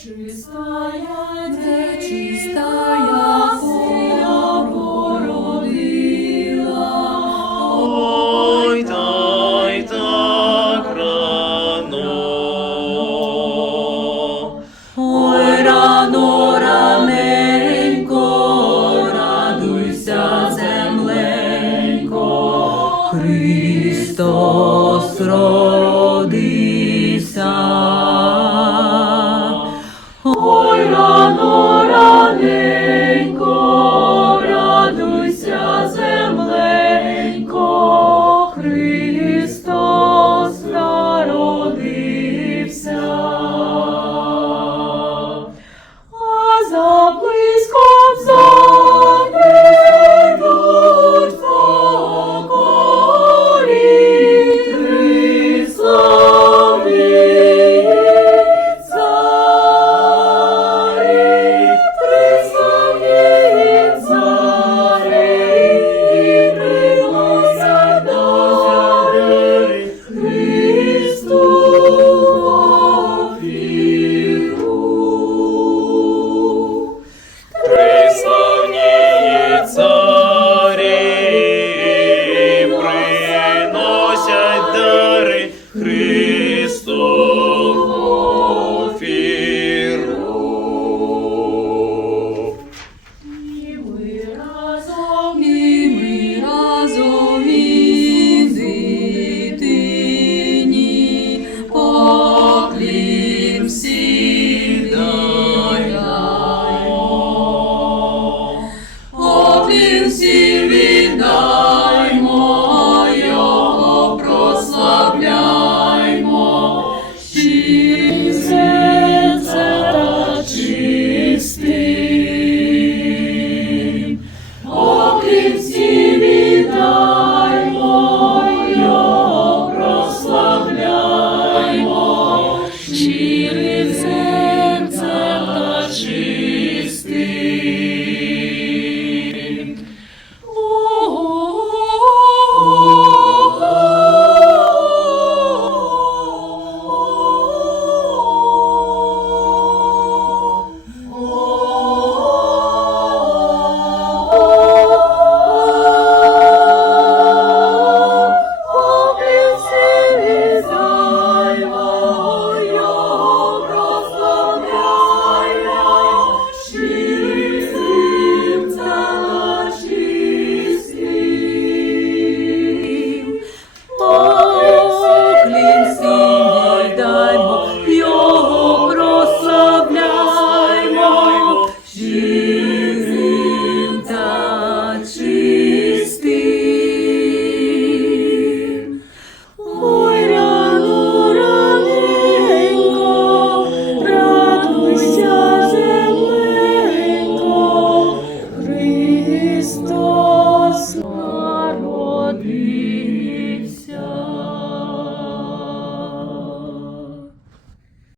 чистая Силя породила. Ой, та й так рано. Ой, рано, раненько, радуйся, земленько, Христос родився. Ой, рано, раненько, радуйся, земленько, Христос народився. А заблиском занедуть покорі, Христові царі, Христові царі, і приносять дари Христу віру. Приславні царі приносять дари Христу офіру. І ми разом із дитині поклін всіх віддаймо. Поклін всіх віддаймо, його прославляймо, щирим серцем та чистим. Поклін всім віддаймо, його прославляймо, щирим